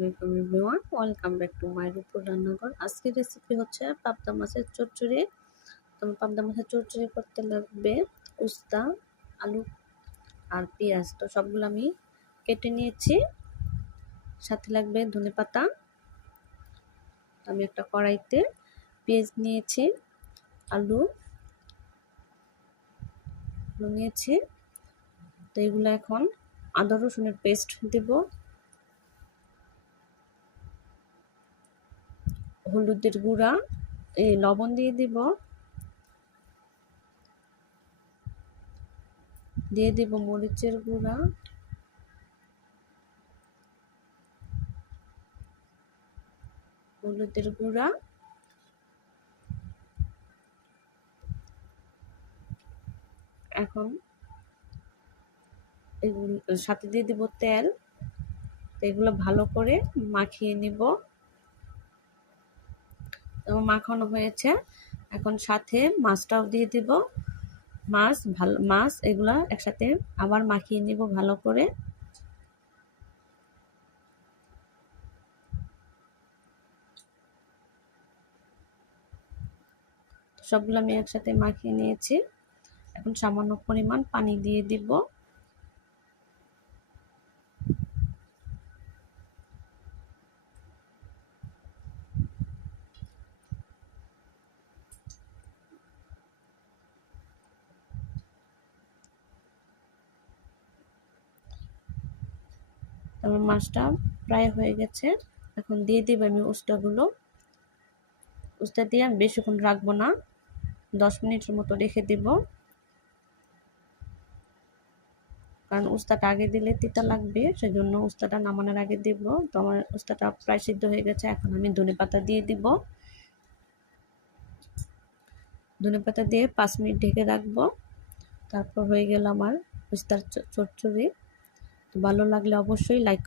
আসসালামু everyone, welcome back to my রূপর রান্নাঘর। আজকের রেসিপি হচ্ছে পাবদা মাছের চচ্চড়ি। তো পাবদা মাছের চচ্চড়ি করতে লাগবে উস্তা, আলু আর পেঁয়াজ। তো সবগুলো আমি কেটে নিয়েছি। সাথে লাগবে ধনেপাতা। আমি একটা কড়াইতে পেঁয়াজ নিয়েছি, আলু নিয়েছি। তো এগুলো এখন আদা রসুনের পেস্ট দেব, হলুদের গুঁড়া, লবণ দিয়ে দিব, দিয়ে দিব মরিচের গুঁড়া, হলুদের গুঁড়া, এখন এগুলো সাথে দিয়ে দিব তেল। এগুলো ভালো করে মাখিয়ে নিব। মাখানো হয়েছে, এখন সাথে মাছটাও দিয়ে দিব। মাছ এগুলা একসাথে আবার মাখিয়ে নিব ভালো করে। সবগুলো আমি একসাথে মাখিয়ে নিয়েছি। এখন সামান্য পরিমাণ পানি দিয়ে দিব। আমার মাছটা প্রায় হয়ে গেছে। এখন দিয়ে দিব আমি উস্তাগুলো। উস্তা দিয়ে আমি বেশিক্ষণ রাখবো না, 10 মিনিটের মতো রেখে দিব, কারণ উস্তাটা আগে দিলে তিতা লাগবে, সেজন্য উস্তাটা নামানোর আগে দিব। তো আমার উস্তাটা প্রায় সিদ্ধ হয়ে গেছে। এখন আমি ধনেপাতা দিয়ে দিব। ধনেপাতা দিয়ে 5 মিনিট ঢেকে রাখবো। তারপর হয়ে গেল আমার উস্তার চচ্চড়ি। তো ভালো লাগলে অবশ্যই লাইক